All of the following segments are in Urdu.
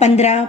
15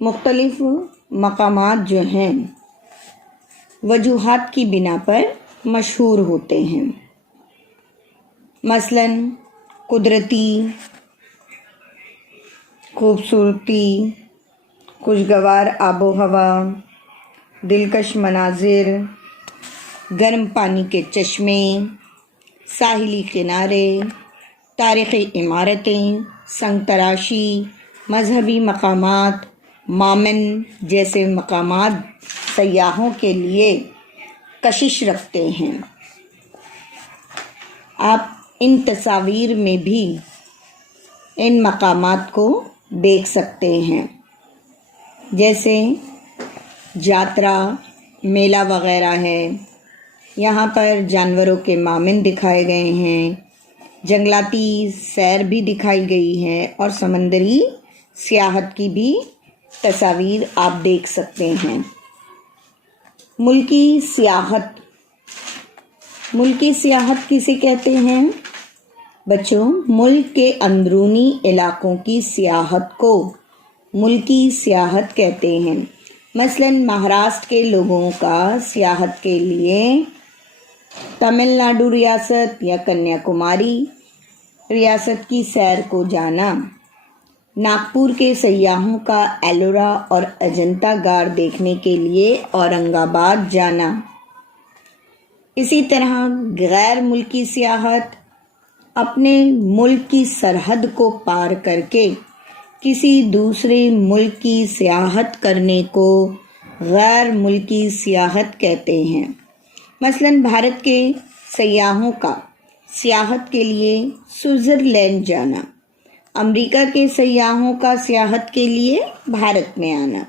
مختلف مقامات جو ہیں وجوہات کی بنا پر مشہور ہوتے ہیں، مثلاً قدرتی خوبصورتی، خوشگوار آب و ہوا، دلکش مناظر، گرم پانی کے چشمے، ساحلی کنارے، تاریخی عمارتیں، سنگ تراشی، مذہبی مقامات، مامن جیسے مقامات سیاحوں کے لیے کشش رکھتے ہیں۔ آپ ان تصاویر میں بھی ان مقامات کو دیکھ سکتے ہیں، جیسے جاترا میلہ وغیرہ ہے، یہاں پر جانوروں کے مامن دکھائے گئے ہیں، جنگلاتی سیر بھی دکھائی گئی ہے، اور سمندری سیاحت کی بھی تصاویر آپ دیکھ سکتے ہیں۔ ملکی سیاحت کسے کہتے ہیں؟ بچوں، ملک کے اندرونی علاقوں کی سیاحت کو ملکی سیاحت کہتے ہیں۔ مثلاً مہاراشٹر کے لوگوں کا سیاحت کے لیے تمل ناڈو ریاست یا کنیا کماری ریاست کی سیر کو جانا، ناگپور کے سیاحوں کا ایلورا اور اجنتا غار دیکھنے کے لیے اورنگ آباد جانا۔ اسی طرح غیر ملکی سیاحت اپنے ملک کی سرحد کو پار کر کے کسی دوسرے ملک کی سیاحت کرنے کو غیر ملکی سیاحت کہتے ہیں۔ مثلاً بھارت کے سیاحوں کا سیاحت کے لیے سوئٹزرلینڈ جانا، امریکہ کے سیاحوں کا سیاحت کے لیے بھارت میں آنا،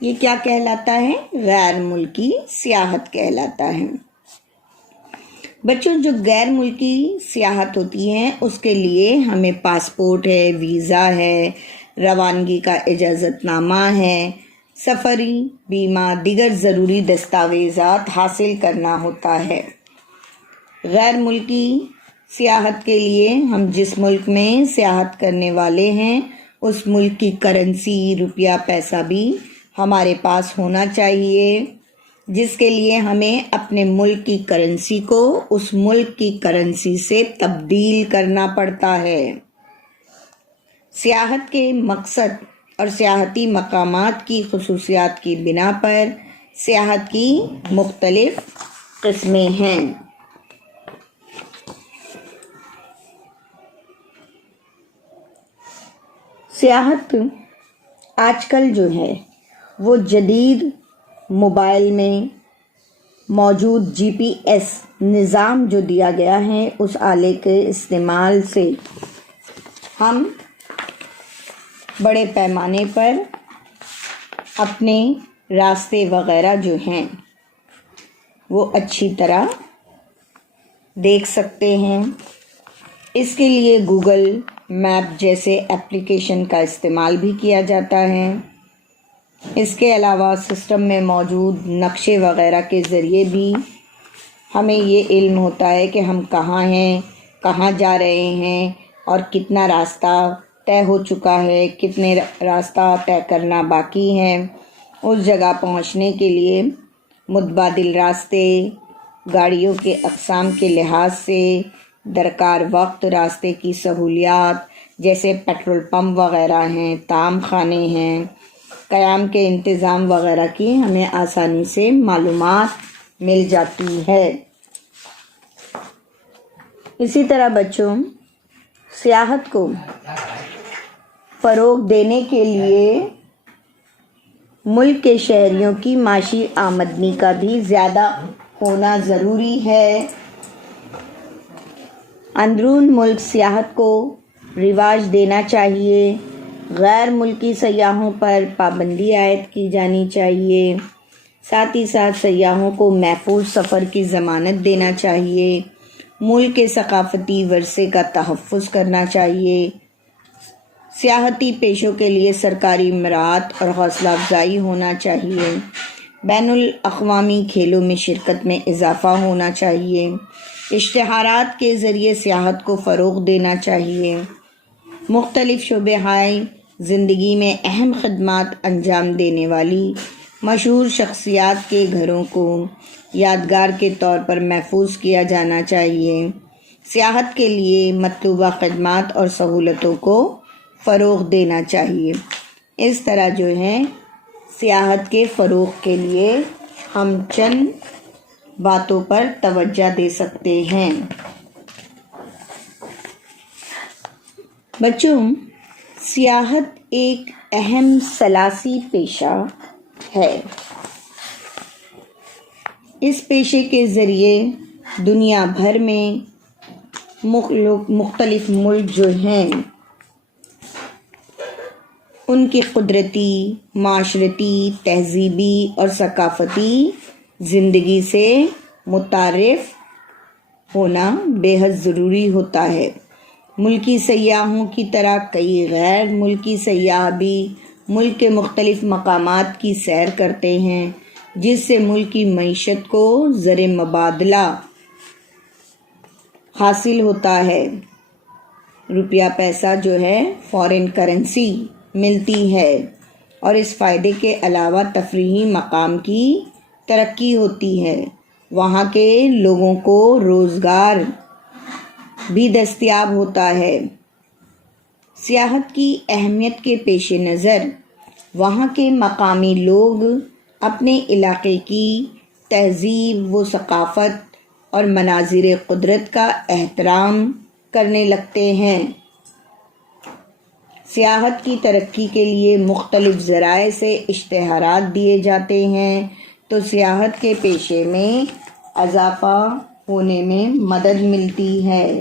یہ کیا کہلاتا ہے؟ غیر ملکی سیاحت کہلاتا ہے۔ بچوں، جو غیر ملکی سیاحت ہوتی ہے اس کے لیے ہمیں پاسپورٹ ہے، ویزا ہے، روانگی کا اجازت نامہ ہے، سفری بیمہ، دیگر ضروری دستاویزات حاصل کرنا ہوتا ہے۔ غیر ملکی سیاحت کے لیے ہم جس ملک میں سیاحت کرنے والے ہیں اس ملک کی کرنسی، روپیہ پیسہ بھی ہمارے پاس ہونا چاہیے، جس کے لیے ہمیں اپنے ملک کی کرنسی کو اس ملک کی کرنسی سے تبدیل کرنا پڑتا ہے۔ سیاحت کے مقصد اور سیاحتی مقامات کی خصوصیات کی بنا پر سیاحت کی مختلف قسمیں ہیں۔ سیاحت آج کل جو ہے وہ جدید موبائل میں موجود GPS نظام جو دیا گیا ہے اس آلے کے استعمال سے ہم بڑے پیمانے پر اپنے راستے وغیرہ جو ہیں وہ اچھی طرح دیکھ سکتے ہیں۔ اس کے لیے گوگل میپ جیسے ایپلیکیشن کا استعمال بھی کیا جاتا ہے۔ اس کے علاوہ سسٹم میں موجود نقشے وغیرہ کے ذریعے بھی ہمیں یہ علم ہوتا ہے کہ ہم کہاں ہیں، کہاں جا رہے ہیں اور کتنا راستہ طے ہو چکا ہے، کتنے راستہ طے کرنا باقی ہے۔ اس جگہ پہنچنے کے لیے متبادل راستے، گاڑیوں کے اقسام کے لحاظ سے درکار وقت، راستے کی سہولیات جیسے پیٹرول پمپ وغیرہ ہیں، طعام خانے ہیں، قیام کے انتظام وغیرہ کی ہمیں آسانی سے معلومات مل جاتی ہے۔ اسی طرح بچوں، سیاحت کو فروغ دینے کے لیے ملک کے شہریوں کی معاشی آمدنی کا بھی زیادہ ہونا ضروری ہے۔ اندرون ملک سیاحت کو رواج دینا چاہیے، غیر ملکی سیاحوں پر پابندی عائد کی جانی چاہیے، ساتھ ہی ساتھ سیاحوں کو محفوظ سفر کی ضمانت دینا چاہیے، ملک کے ثقافتی ورثے کا تحفظ کرنا چاہیے، سیاحتی پیشوں کے لیے سرکاری مراعات اور حوصلہ افزائی ہونا چاہیے، بین الاقوامی کھیلوں میں شرکت میں اضافہ ہونا چاہیے، اشتہارات کے ذریعے سیاحت کو فروغ دینا چاہیے، مختلف شعبۂ زندگی میں اہم خدمات انجام دینے والی مشہور شخصیات کے گھروں کو یادگار کے طور پر محفوظ کیا جانا چاہیے۔ سیاحت کے لیے مطلوبہ خدمات اور سہولتوں کو فروغ دینا چاہیے۔ اس طرح جو ہے سیاحت کے فروغ کے لیے ہم چند باتوں پر توجہ دے سکتے ہیں۔ بچوں، سیاحت ایک اہم ثلاثی پیشہ ہے۔ اس پیشے کے ذریعے دنیا بھر میں مختلف ملک جو ہیں ان کی قدرتی، معاشرتی، تہذیبی اور ثقافتی زندگی سے متعارف ہونا بے حد ضروری ہوتا ہے۔ ملکی سیاحوں کی طرح کئی غیر ملکی سیاح بھی ملک کے مختلف مقامات کی سیر کرتے ہیں، جس سے ملک کی معیشت کو زر مبادلہ حاصل ہوتا ہے۔ روپیہ پیسہ جو ہے فارن کرنسی ملتی ہے، اور اس فائدے کے علاوہ تفریحی مقام کی ترقی ہوتی ہے۔ وہاں کے لوگوں کو روزگار بھی دستیاب ہوتا ہے۔ سیاحت کی اہمیت کے پیش نظر وہاں کے مقامی لوگ اپنے علاقے کی تہذیب و ثقافت اور مناظر قدرت کا احترام کرنے لگتے ہیں۔ سیاحت کی ترقی کے لیے مختلف ذرائع سے اشتہارات دیے جاتے ہیں، تو سیاحت کے پیشے میں اضافہ ہونے میں مدد ملتی ہے۔